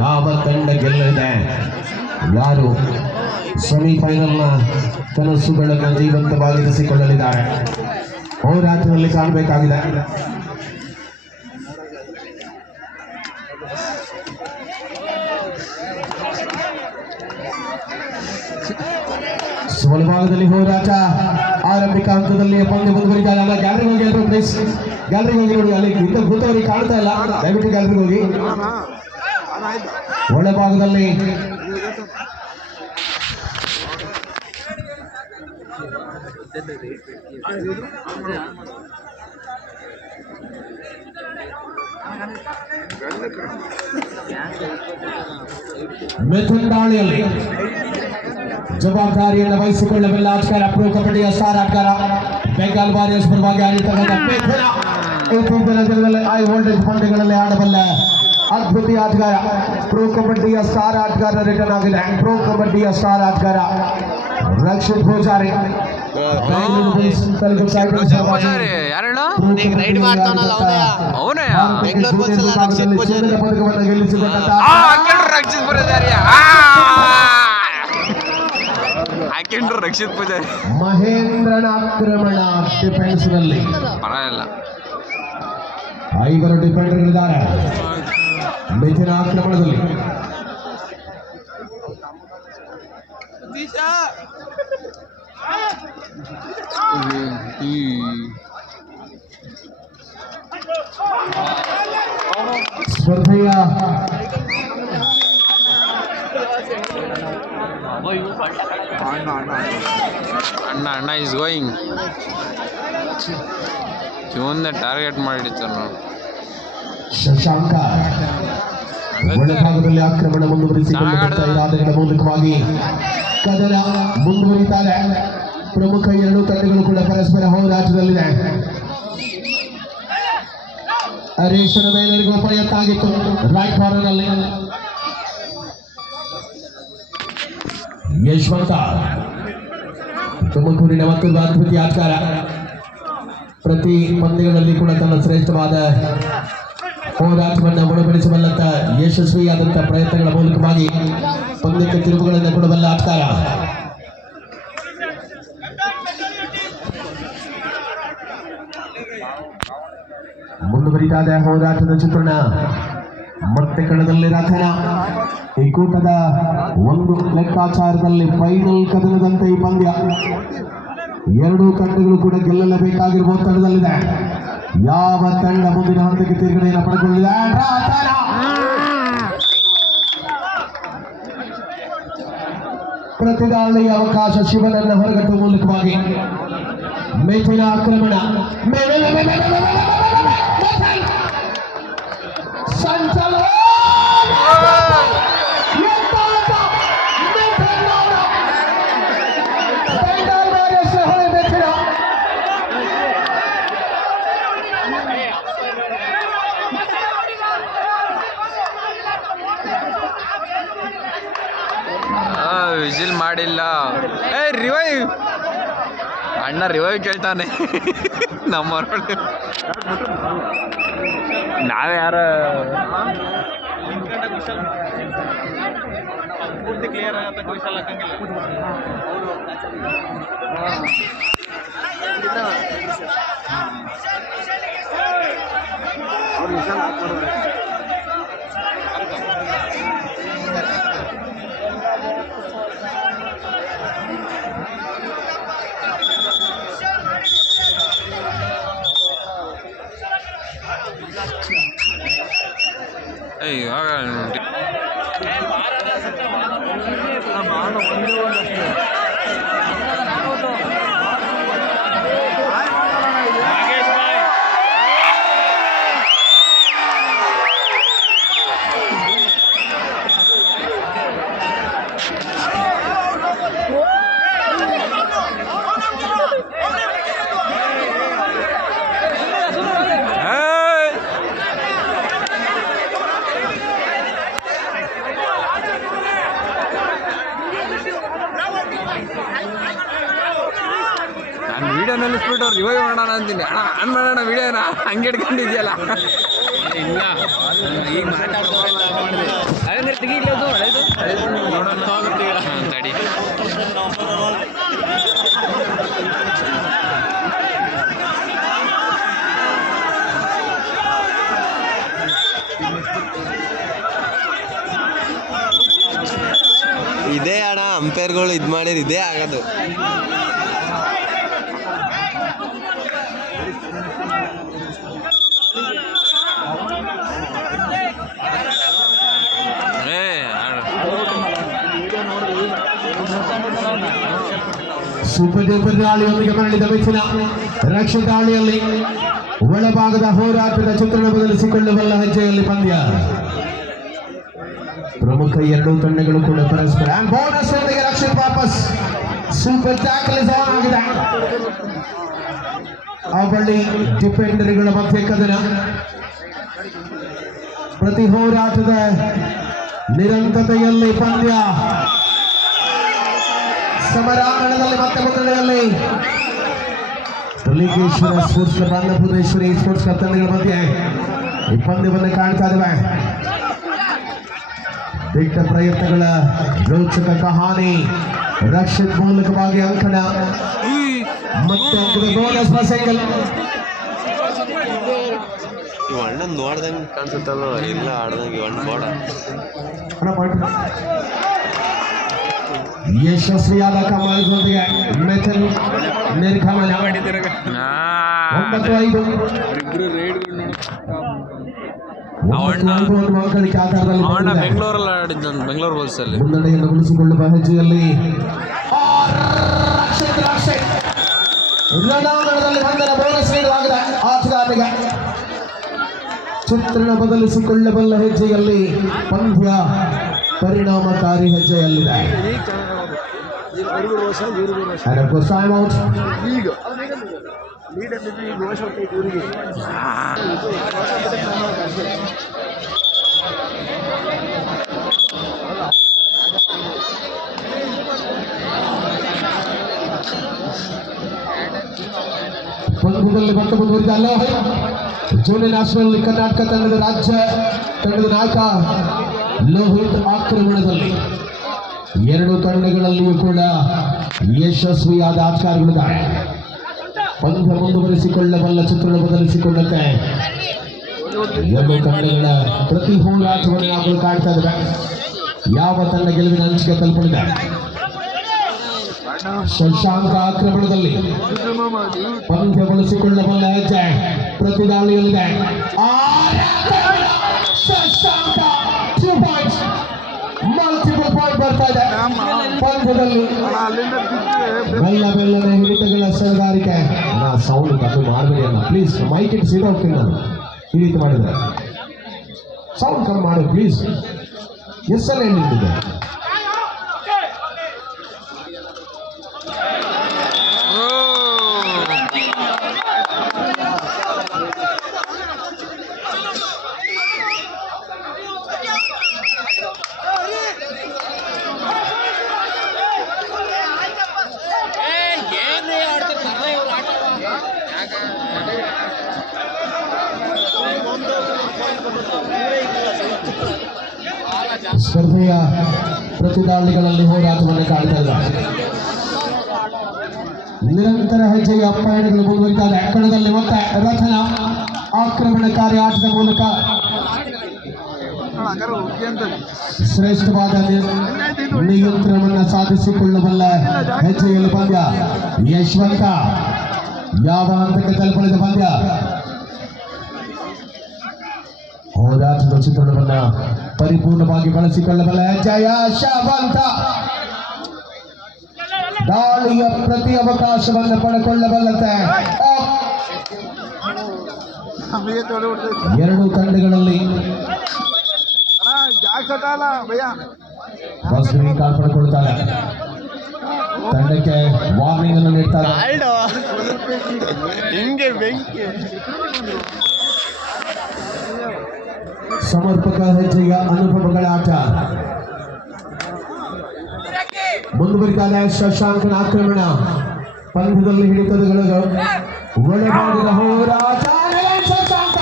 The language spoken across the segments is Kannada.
ಯಾವ ತಂಡ ಗೆಲ್ಲಲಿದೆ, ಯಾರು ಸೆಮಿಫೈನಲ್ನ ಕನಸುಗಳನ್ನು ಜೀವಂತವಾಗಿರಿಸಿಕೊಳ್ಳಲಿದ್ದಾರೆ, ಹೋರಾಟದಲ್ಲಿ ಕಾಣಬೇಕಾಗಿದೆ. ಬಲಭಾಗದಲ್ಲಿ ಹೋರಾಟ ಆರಂಭಿಕ ಹಂತದಲ್ಲಿ ಪಂದ್ಯ ಮುಂದುವರಿತಾ ಇಲ್ಲ. ಗ್ಯಾಲರಿಗೆ ಹೋಗಿ ಎಲ್ಲರೂ ಪ್ಲೀಸ್, ಗ್ಯಾಲರಿಗೆ ಹೋಗಿ ನೋಡಿ, ಅಲ್ಲಿ ಇಂಥ ಕೂತವರಿಗೆ ಕಾಣ್ತಾ ಇಲ್ಲ, ದಯವಿಟ್ಟು ಗ್ಯಾಲರಿಗೆ ಹೋಗಿ. ಒಳಭಾಗದಲ್ಲಿ ಮಿಥುನ್ ದಾಳಿಯಲ್ಲಿ ಜವಾಬ್ದಾರಿಯನ್ನು ವಹಿಸಿಕೊಳ್ಳಬಲ್ಲ ಆಟಗಾರ, ಪ್ರೊ ಕಬಡ್ಡಿಯ ಸ್ಟಾರ್ ಆಟಗಾರ, ಬೆಂಗಾಲ್ ವಾರಿಯರ್ಸ್ ಪರವಾಗಿ ಆಡಿರ್ತಕ್ಕಂಥ ಮಿಥುನ. ಹೈ ವೋಲ್ಟೇಜ್ ಪಂದ್ಯಗಳಲ್ಲಿ ಆಡಬಲ್ಲ ಅದ್ಭುತ ಆಟಗಾರ, ಪ್ರೊ ಕಬಡ್ಡಿಯ ಸ್ಟಾರ್ ಆಟಗಾರ ರಿಟರ್ನ್ ಆಗಿದೆ. ಪ್ರೊ ಕಬಡ್ಡಿಯ ಸ್ಟಾರ್ ಆಟಗಾರ ರಕ್ಷಿತ್ ಪೂಜಾರಿ. ರಕ್ಷಿತ್ ಪೂಜಾರಿ ಮಹೇಂದ್ರನ ಆಕ್ರಮಣ ಡಿಫೆನ್ಸ್ ನಲ್ಲಿ ಪರವಾಗಿಲ್ಲ. 5 ಡಿಫೆಂಡರ್ಗಳಿದ್ದಾರೆ ಮಿಥುನ ಆಕ್ರಮಣದಲ್ಲಿ. ಸ್ಪರ್ಧೆಯ ಅಣ್ಣ ಇಸ್ ಗೋಯಿಂಗ್ ಇವನ್ನೇ ಟಾರ್ಗೆಟ್ ಮಾಡಿರ್ತಾರೆ ನಾವು. ಶಶಾಂಕ ಒಳಭಾಗದಲ್ಲಿ ಆಕ್ರಮಣ ಮುಂದುವರಿಸಿಕೊಳ್ಳುವ ಮೂಲಕವಾಗಿ ಕದನ ಮುಂದುವರಿತಾರೆ. ಪ್ರಮುಖ 2 ತಂಡಗಳು ಕೂಡ ಪರಸ್ಪರ ಹೋರಾಟದಲ್ಲಿದೆ. ಹರೀಶನ ಮೇಲರಿಗೂ ಪ್ರಯತ್ನ ಆಗಿತ್ತು ರೈಟ್ ಕಾರ್ನರ್ ನಲ್ಲಿ. ಯಶವಂತ ತುಮಕೂರಿನ ಮತ್ತೊಂದು ಅದ್ಭುತ ಆಟಗಾರ, ಪ್ರತಿ ಪಂದ್ಯಗಳಲ್ಲಿ ಕೂಡ ತನ್ನ ಶ್ರೇಷ್ಠವಾದ ಹೋರಾಟವನ್ನು ಒಳಪಡಿಸಬಲ್ಲಂತ ಯಶಸ್ವಿಯಾದಂತಹ ಪ್ರಯತ್ನಗಳ ಮೂಲಕವಾಗಿ ಪಂದ್ಯಕ್ಕೆ ತಿರುವುಗಳನ್ನು ಕೊಡಬಲ್ಲ ಆಟಗಾರ. ಮುಂದುವರಿತಾದ ಹೋರಾಟದ ಚಿತ್ರಣ. ಮತ್ತೆ ಕಣದಲ್ಲಿ ರಥನ. ಈ ಕೂಟದ ಒಂದು ಲೆಕ್ಕಾಚಾರದಲ್ಲಿ ಫೈನಲ್ ಕದನದಂತೆ ಈ ಪಂದ್ಯ. 2 ತಂಡಗಳು ಕೂಡ ಗೆಲ್ಲಲೇಬೇಕಾಗಿರುವ ಒತ್ತಡದಲ್ಲಿದೆ. ಯಾವ ತಂಡ ಮುಂದಿನ ಹಂತಕ್ಕೆ ತಿರುಗಡೆಯನ್ನು ಪಡೆದುಕೊಂಡಿದೆ? ಪ್ರತಿದಾಳಿಯ ಅವಕಾಶ ಶಿವನನ್ನ ಹೊರಗಟ್ಟುವ ಮೂಲಕವಾಗಿ ಮಿಥುನ ಆಕ್ರಮಣ. ವಿಜಿಲ್ ಮಾಡಿಲ್ಲ. ರಿವೈವ್ ಅಣ್ಣ, ರಿವೈವ್ ಕೇಳ್ತಾನೆ. ನಮ್ಮ ನಾವೇ ಯಾರ ಪೂರ್ತಿ ಕ್ಲಿಯರ್ ಆಗತ್ತ ಕುಶಲ ಹಾಕಂಗಿಲ್ಲ. ಇವಾಗ ವಿಡಿಯೋ ನಿಲ್ಲಿಸ್ಬಿಟ್ಟು ರಿವೈವ್ ಮಾಡೋಣ ಅಂತೀನಿ. ಅಣ್ಣ ಆನ್ ಮಾಡೋಣ ವಿಡಿಯೋನ, ಹಂಗೆ ಇಟ್ಕೊಂಡಿದ್ಯಲ್ಲ. ಇಲ್ಲ ಈಗ ಮಾತಾಡ್ತಾರೆ. ಅಂಪೈರ್ಗಳು ಇದು ಮಾಡಿದ್ರೆ ಇದೇ ಆಗೋದು. ಸೂಪರ್ ಡೂಪರ್ ದಾಳಿಯೊಂದಿಗೆ ಮರಳಿದ ಮಿಥುನ. ರಕ್ಷಿತ ದಾಳಿಯಲ್ಲಿ ಒಳಭಾಗದ ಹೋರಾಟದ ಚಿತ್ರಣ ಬದಲಿಸಿಕೊಳ್ಳಬಲ್ಲ ಹೆಜ್ಜೆಯಲ್ಲಿ ಪಂದ್ಯ. ಪ್ರಮುಖ ಎರಡೂ ತಂಡಗಳು ಕೂಡ ಪರಸ್ಪರ ಬೋನಸ್ ಒಂದಿಗೆ ರಕ್ಷಿತ್ ವಾಪಸ್. ಸೂಪರ್ ಟ್ಯಾಕಲ್ ಇಸ್ ಆನ್ ಆಗಿದೆ. ಆ ಬಳಿ ಡಿಫೆಂಡರ್ಗಳ ಮಧ್ಯೆ ಕದನ. ಪ್ರತಿ ಹೋರಾಟದ ನಿರಂತರತೆಯಲ್ಲಿ ಪಂದ್ಯ. ಸಮರಾಂಗಣದಲ್ಲಿ ಮತ್ತೆ ಮುನ್ನಡೆಯಲ್ಲಿ Lingeshwara sports club, Annapoorneshwari sports club ತಂಡಗಳ ಮಧ್ಯೆ ಈ ಪಂದ್ಯವನ್ನು ಕಾಣ್ತಾ ಇದ್ದೇವೆ. ದಿಟ್ಟ ಪ್ರಯತ್ನಗಳ ರೋಚಕ ಕಹಾನಿ. ರಕ್ಷಿತ್ ಮೂಲಕವಾಗಿ ಅಂಕಣ ಮತ್ತು ಬೋನಸ್ ಸಿಂಗಲ್. ಇವ್ ಅಣ್ಣ ನೋಡ್ದಂಗೆ ಕಾಣಿಸುತ್ತಲ್ಲ, ಇಲ್ಲ ಆಡ್ದಂಗೆ ಒನ್ ಬೋಡ. ಯಶಸ್ವಿಯಾದ ಕಮಾಲ್ದೊಂದಿಗೆ ಮೆಥಲ್ ನಿರ್ಗಮನ. 9-5 ಅಂಕಗಳಿಗೆ ಆಧಾರದಲ್ಲಿ ಬೆಂಗಳೂರಲ್ಲಿ ಆಡಿದ್ದ, ಬೆಂಗಳೂರು ಬಸ್ ಅಲ್ಲಿ ಮುನ್ನಡೆಯನ್ನು ಉಳಿಸಿಕೊಳ್ಳುವ ಹೆಜ್ಜೆಯಲ್ಲಿ ರಣಾಂಗಣದಲ್ಲಿ ಬಂಧನ ಬೋನಸ್ ನೀಡಲಾಗಿದೆ. ಆಟಗಾರನಿಗೆ ಚಿತ್ರಣ ಬದಲಿಸಿಕೊಳ್ಳಬಲ್ಲ ಹೆಜ್ಜೆಯಲ್ಲಿ ಪಂದ್ಯ ಪರಿಣಾಮಕಾರಿ ಹೆಜ್ಜೆಯಲ್ಲಿದೆ. ಪಂದ್ಯದಲ್ಲಿ ಮತ್ತೆ ಮುಂದುವರಿದ ಜೂನಿಯರ್ ನ್ಯಾಷನಲ್ ಕರ್ನಾಟಕ ತಂಡದ ರಾಜ್ಯ ತಂಡದ ನಾಯಕ ಲೋಹಿತ್ ಆಕ್ರಮಣದಲ್ಲಿ ಎರಡು ತಂಡಗಳಲ್ಲಿಯೂ ಕೂಡ ಯಶಸ್ವಿಯಾದ ಆಟಗಾರಗಳಿದ್ದಾರೆ. ಪಂದ್ಯ ಮುಂದುವರಿಸಿಕೊಳ್ಳಬಲ್ಲ ಚಿತ್ರಣ ಬದಲಿಸಿಕೊಳ್ಳಕ್ಕೆ ಎರಡು ತಂಡಗಳ ಪ್ರತಿ ಹೋರಾಟವನ್ನು ನಾವು ಕಾಣ್ತಾ ಇದ್ದೇವೆ. ಯಾವ ತಂಡ ಗೆಲುವಿನ ಅಂಚಿಗೆ ತಲುಪಲಿದೆ? ಶಶಾಂಕ ಆಕ್ರಮಣದಲ್ಲಿ ಪಂದ್ಯ ಬಳಸಿಕೊಳ್ಳಬಲ್ಲ ಹೆಜ್ಜೆ ಪ್ರತಿ ದಾಳಿಯಲ್ಲಿದೆ. ಶಶಾಂಕ 2 ಪಾಯಿಂಟ್ಸ್, ಮಲ್ಟಿಪಲ್ ಪಾಯಿಂಟ್ ಬರ್ತಾ ಇದೆ ಪಂದ್ಯದಲ್ಲಿ. ಬೆಲ್ಲನೆ ಹಿಡಿತಗಳ ಸರದಾರಿಕೆ. ಸೌಂಡ್ ಕಮ್ಮಿ ಮಾಡಬೇಡಿ ಅಣ್ಣ ಪ್ಲೀಸ್. ಮೈಕ್ ಇಟ್ಟು ಸೀದಾ ಹೋಗ್ತೀನಿ ನಾನು ಈ ರೀತಿ ಮಾಡಿದ್ರೆ. ಸೌಂಡ್ ಕಮ್ಮಿ ಮಾಡಿ ಪ್ಲೀಸ್. ಎಸ್ಸಲ್ಲ ಏನಿದೆ? ಸ್ಪರ್ಧೆಯ ಪ್ರತಿದಾಳಿಗಳಲ್ಲಿ ಹೋರಾಟವನ್ನು ಕಾಣ್ತಾ ಇಲ್ಲ. ನಿರಂತರ ಹೆಜ್ಜೆಯ ಪಯಣಗಳು ಮುಂದುವರಿತಾರೆ. ಕಣದಲ್ಲಿ ಮತ್ತೆ ರಚನಾ ಆಕ್ರಮಣಕಾರಿ ಆಟದ ಮೂಲಕ ಶ್ರೇಷ್ಠವಾದ ನಿಯಂತ್ರಣವನ್ನು ಸಾಧಿಸಿಕೊಳ್ಳಬಲ್ಲ ಹೆಜ್ಜೆಯಲ್ಲಿ ಪಂದ್ಯ. ಯಶವಂತ ಯಾವ ಹಂತಕ್ಕೆ ತಲುಪಲಿದ ಪಂದ್ಯ? ಹೋರಾಟದ ಚಿತ್ರಣವನ್ನು ಪರಿಪೂರ್ಣವಾಗಿ ಬಳಸಿಕೊಳ್ಳಬಲ್ಲ ಹೆಜ್ಜೆಯ ಯಶವಂತ. ದಾಳಿಯ ಪ್ರತಿ ಅವಕಾಶವನ್ನು ಪಡೆದುಕೊಳ್ಳಬಲ್ಲತೆ. ಎರಡು ತಂಡಗಳಲ್ಲಿ ಕಾಲ್ ಪಡ್ಕೊಳ್ತಾರೆ. ತಂಡಕ್ಕೆ ವಾರ್ನಿಂಗ್ ಅನ್ನು ನೀಡ್ತಾರೆ. ಸಮರ್ಪಕ ಹೆಜ್ಜೆಯ ಅನುಭವಗಳ ಆಟ ಮುಂದುವರಿತಾದ ಶಶಾಂಕನ ಆಕ್ರಮಣ. ಪಂದ್ಯದಲ್ಲಿ ಹಿಡಿತಗಳು ಒಳಭಾಗದ ಹೋರಾಟ. ಶಶಾಂಕ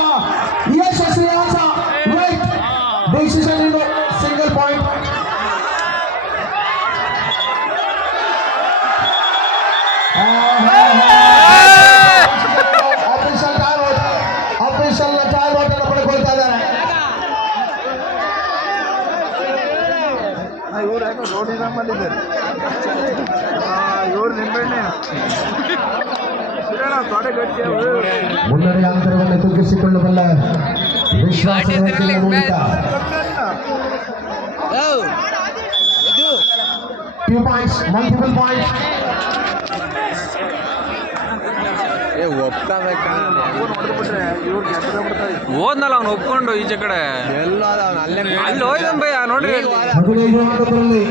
ಯಶಸ್ವಿ ಆಟ. Right decision in single point. Official time out ಅನ್ನು ಪಡೆದುಕೊಳ್ತಾ ಇದ್ದಾರೆ. ಇವರು ಯಾಕೋ ರೋಡಿ ಮಾಡಿದ್ದಾರೆ. ಮುನ್ನಡೆಯ ಅಂತರವನ್ನು ತಗ್ಗಿಸಿಕೊಳ್ಳಬಲ್ಲ ವಿಶ್ವಾಸದ ಮೂಲಕ 2 points, multiple points. ಹೋದ್ನಲ್ಲ ಅವ್ನು ಒಪ್ಕೊಂಡು ಈಚೆ ಕಡೆ ಎಲ್ಲ ಅಲ್ಲಿ ಹೋಯ್ದಂ ಭಯ ನೋಡ್ರಿ ಹದಿನೈದು ಆಟದಲ್ಲಿ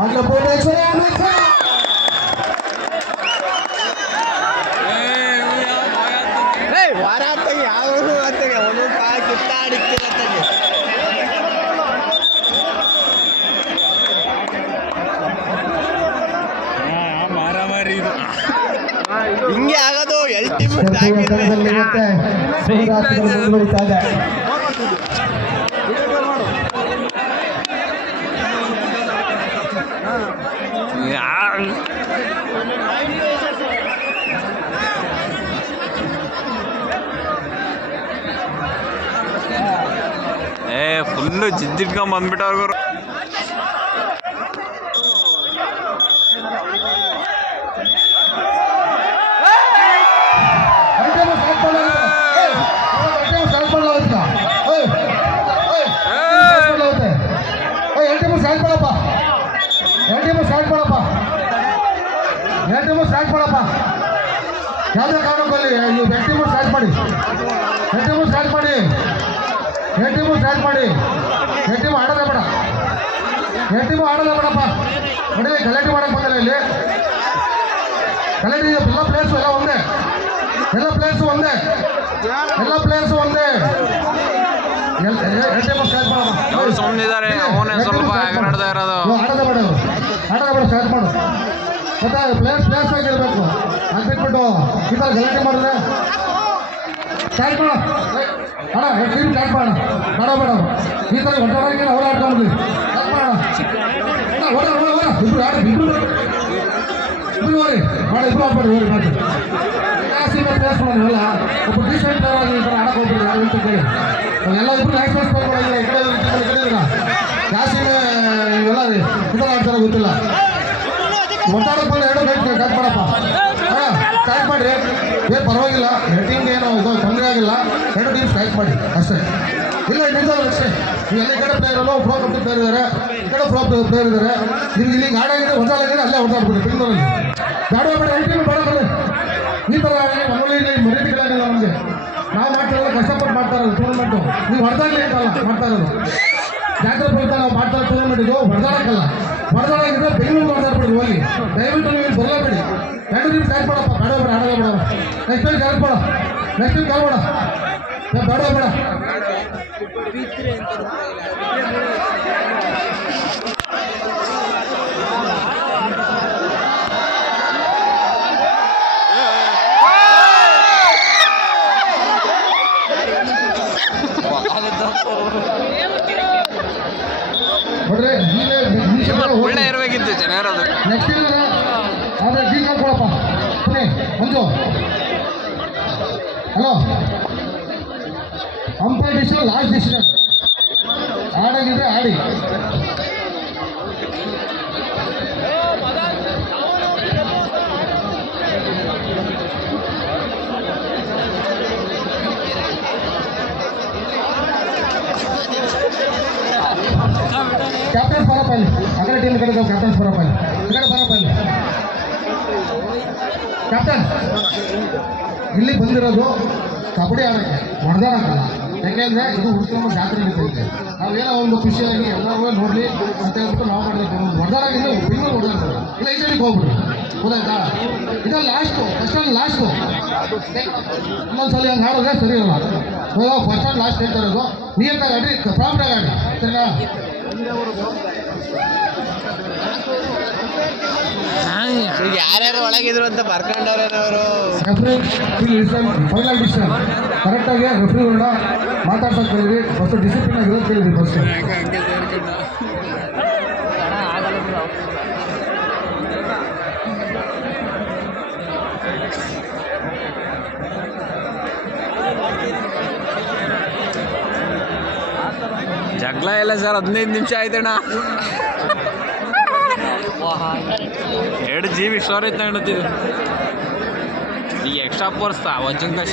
ಅಲ್ಲ ಭುವನೇಶ್ವರಿ ವಾರ ಆಗ್ತಾಗೆ ಯಾವ ಆಗ್ತಾಗೆ ಒಂದೊಂದು ಕಾಲ ಕಿತ್ತಾಡಿಕ್ತಿರತ್ತಾಗೆ ಹಿಂಗೆ ಆಗೋದು ಅಲ್ಟಿಮೇಟ್ ತಂಡದಲ್ಲಿ ಮತ್ತೆ ಹೋರಾಟಗಳು ಮುಂದುವರಿತಾ ಇದೆ. ಫುಲ್ಲು ಜಿದ್ದಿಟ್ಕೊಂಡ್ ಬಂದ್ಬಿಟ್ಟವ್ರು ಯಾವುದೇ ಕಾರಣಕ್ಕಲ್ಲಿ ಎಟ್ಟಿಮು ಸ್ಟಾರ್ಟ್ ಮಾಡಿ ಎಟ್ಟಿಮು ಸ್ಟಾರ್ಟ್ ಮಾಡಿ ಎಟ್ಟಿಮು ಸ್ಟಾರ್ಟ್ ಮಾಡಿ ಎಟ್ಟಿಮು ಆಡೋದೇ ಬೇಡ ಎಟ್ಟಿಮು ಆಡೋದೇ ಬೇಡಪ್ಪ ನೋಡಿ ಗಲಾಟೆ ಮಾಡಕ್ಕೆ ಬಂದಿಲ್ಲ ಇಲ್ಲಿ ಗಲಾಟೆ ಎಲ್ಲ ಪ್ಲೇಯರ್ಸು ಎಲ್ಲ ಒಂದೇ ಎಲ್ಲ ಪ್ಲೇಯರ್ಸು ಒಂದೇ ಎಲ್ಲ ಪ್ಲೇಯರ್ಸು ಒಂದೇ ಎಟ್ಟಿಮು ಸ್ಟಾರ್ಟ್ ಮಾಡಮ್ಮ ಅವ್ರು ಸುಮ್ಮನಿದ್ದಾರೆ ಅವನೇ ಸ್ವಲ್ಪ ಎಗರಾಡ್ತಾ ಇರೋದು ಆಡೋದೇ ಬೇಡ ಆಡೋದೇ ಬೇಡ ಸ್ಟಾರ್ಟ್ ಮಾಡು ಮತ್ತೆ ಪ್ಲೇಯರ್ಸ್ ಆಗಿರ್ಬೇಕು ಅದು ಬಿಟ್ಬಿಟ್ಟು ಈ ಥರ ಗಲಾಟೆ ಮಾಡಿದ್ರೆ ಸ್ಟಾರ್ಟ್ ಮಾಡ ಅಣ್ಣ ಟೀಮ್ ಸ್ಟಾರ್ಟ್ ಮಾಡೋಣ ಬೇಡ ಬೇಡ ಈ ಥರ ಹೊಟ್ಟೆ ಅವ್ರು ಆಡ್ಕೊಂಡ್ಲಿ ಸ್ಟಾರ್ಟ್ ಮಾಡೋಣ ಅಣ್ಣ ಹೊರ ಹೊರ ಹೊರ ಇಬ್ರು ಆಡಿ ಇಬ್ರು ಹೋರಿ ಮಾಡಿ ಇಬ್ರು ಆಡ್ಬೇಡಿ ಹೋರಿ ಮಾಡಿ ಜಾಸ್ತಿಯಿಂದ ಪ್ಲೇಸ್ ಮಾಡೋಲ್ಲ ಒಬ್ಬ ಡೀಸೆಂಟ್ ಆಗಿ ಈ ಥರ ಆಡಕ್ಕೆ ಹೋಗ್ಬಿಡಿ ಯಾರು ಅಂತ ಕೇಳಿ ಎಲ್ಲ ಇಬ್ರು ಲೈಸೆನ್ಸ್ ಬರ್ಕೊಳ್ಳಿ ಈ ಕಡೆ ಜಾಸ್ತಿ ಇವೆಲ್ಲ ಇದೆಲ್ಲ ಆಡ್ತಾರೆ ಗೊತ್ತಿಲ್ಲ ಒಟ್ಟಾಡಕ್ಕೆ ಬಂದು ಎರಡು ಗಂಟೆ ಕಟ್ ಮಾಡಪ್ಪ ಸ್ಟ್ರೈಕ್ ಮಾಡಿರಿ ಏನು ಪರವಾಗಿಲ್ಲ ಹೆಟ್ಟಿಂಗ್ ಏನು ಇದು ತೊಂದರೆ ಆಗಿಲ್ಲ ಎರಡು ಟೀಮ್ ಸ್ಟ್ರೈಕ್ ಮಾಡಿ ಅಷ್ಟೇ ಇಲ್ಲ ನಿಂತಲ್ಲ ಅಷ್ಟೇ ಎಲ್ಲ ಕಡೆ ಪ್ಲೇಯರಲ್ಲೂ ಪ್ರೋ ಕಬಡ್ಡಿ ಪ್ಲೇಯರ್ ಇದ್ದಾರೆ ಈ ಕಡೆ ಪ್ರೋ ಪ್ಲೇಯರ್ ಇದ್ದಾರೆ ನಿಮ್ಗೆ ಇಲ್ಲಿ ಗಾಡಿಯಾಗಿದೆ ಹೊಸಾಗಿದೆ ಅಲ್ಲೇ ಹೊಸಾಡ್ಬಿಡಿ ಬೆಂಗಳೂರಲ್ಲಿ ಬೇಡ ಬೇಡ ಹೆಟ್ಟಿಂಗ್ ಬೇಡ ಬನ್ನಿ ಈ ಥರ ಮನೇಲಿ ಮರ್ಯಾದೆಗಳಾಗಿಲ್ಲ ನಮಗೆ ನಾವು ಮಾಡ್ತಾರಲ್ಲ ಕಷ್ಟಪಟ್ಟು ಮಾಡ್ತಾ ಇರೋದು ಟೂರ್ನಮೆಂಟು ನೀವು ಹೊಡೆದಾಗಲಿ ಅಂತಲ್ಲ ಮಾಡ್ತಾ ಇರೋದು ಜಾತ್ರೆ ಪ್ರಯುಕ್ತ ನಾವು ಮಾಡ್ತಾ ಇರೋ ಟೂರ್ನಮೆಂಟ್ ಇದು ಹೊಡೆದಾಡಕ್ಕಲ್ಲ ಹೊಡೆದಾಡಿದ್ರೆ ಬೆಂಗಳೂರು ಹೊಡೆದಾಡ್ಬಿಡಿ ಹೋಗಿ ದಯವಿಟ್ಟು ನೀವು ಬರಲೇಬೇಡಿ ಎರಡು ಟೀಮ್ ಸ್ಟಾರ್ಟ್ ಮಾಡಪ್ಪ ಬೇಡ ಬೇಡ ಆಡೋದೇ ಬೇಡ ನೆಕ್ಸ್ಟ್ ಟೈಮ್ ಕಾಲ್ ಬೇಡ ನೆಕ್ಸ್ಟ್ ಟೈಮ್ ಕಾಲ್ ಬೇಡ ಬೇಡ ಬೇಡ ನೋಡ್ರಿ ಒಳ್ಳೆ ಇರಬೇಕಿತ್ತು ಚೆನ್ನಾಗಿರೋದು ನೆಕ್ಸ್ಟ್ ಆದರೆ ಟೀಮ್ ಕೊಡಪ್ಪ Pune Manju hello umpire decision last decision ಆಡಾಗಿದ್ರೆ ಆಡಿ ಕ್ಯಾಪ್ಟನ್ಸ್ ಬರಪ್ಪ ಇಲ್ಲಿ ಅಗಲ ಟೀಮ್ ಕಡೆ ಕ್ಯಾಪ್ಟನ್ಸ್ ಬರಪ್ಪ ಇಲ್ಲಿ ಈ ಕಡೆ ಬರಪ್ಪ ಇಲ್ಲಿ ಕ್ಯಾಪ್ಟನ್ ಇಲ್ಲಿ ಬಂದಿರೋದು ಕಬಡ್ಡಿ ಆಡೋಕ್ಕೆ ಹೊಡೆದಾಡಕ್ಕಲ್ಲ ಯಾಕೆಂದರೆ ಇದು ಹುಡುಕಿರೋ ಜಾತ್ರೆ ನಡೀತೈತೆ ನಾವೇನೋ ಒಂದು ಖುಷಿಯಾಗಿ ಎಲ್ಲರೂ ನೋಡಲಿ ಅಂತ ಹೇಳ್ಬಿಟ್ಟು ನಾವು ಮಾಡಬೇಕು ಹೊಡೆದಾಡೋಕ್ಕಿಂತ ಬೆಂಗಳೂರು ಹೊಡೆದಾಡ್ತಾರೆ ಇಲ್ಲ ಈ ಸೈಡಿಗೆ ಹೋಗ್ಬಿಡಿ ಗೊತ್ತಾಯ್ತಾ ಇದು ಲಾಸ್ಟು ಫಸ್ಟ್ ಆ್ಯಂಡ್ ಲಾಸ್ಟು ಇನ್ನೊಂದ್ಸಲ ಹಂಗೆ ಆಡೋದ್ರೆ ಸರಿ ಇರಲ್ಲ ಫಸ್ಟ್ ಆ್ಯಂಡ್ ಲಾಸ್ಟ್ ಹೇಳ್ತಾ ಇರೋದು ನೀಟಾಗಿ ಆಡಿ ಪ್ರಾಪರಾಗಿ ಆಡಿ ಸರಿನಾ ಯಾರ್ಯಾರು ಒಳಗಿದ್ರು ಅಂತ ಬರ್ಕೊಂಡವ್ರೇನವರು ಫೈನಲ್ ಡಿಸಿಷನ್ ಕರೆಕ್ಟಾಗಿ ರೆಫ್ರಿಗಳನ್ನ ಮಾತಾಡ್ಸೋಕೆ ಕೇಳಿದ್ರಿ ಫಸ್ಟ್ ಡಿಸಿಪ್ಲಿನ್ ಆಗಿರೋದು ಕೇಳಿದ್ರಿ ಫಸ್ಟ್ ಜಗಳ ಎಲ್ಲ ಸರ್ 15 ನಿಮಿಷ ಆಯ್ತಣ್ಣ 2 GB ಸ್ಟೋರೇಜ್ ತಗೊಂಡಿದ್ದು ಈಗ ಎಕ್ಸ್ಟ್ರಾ ಪೋರ್ಸ್ತಾ ವಜ್ಜನ್ ಕಶ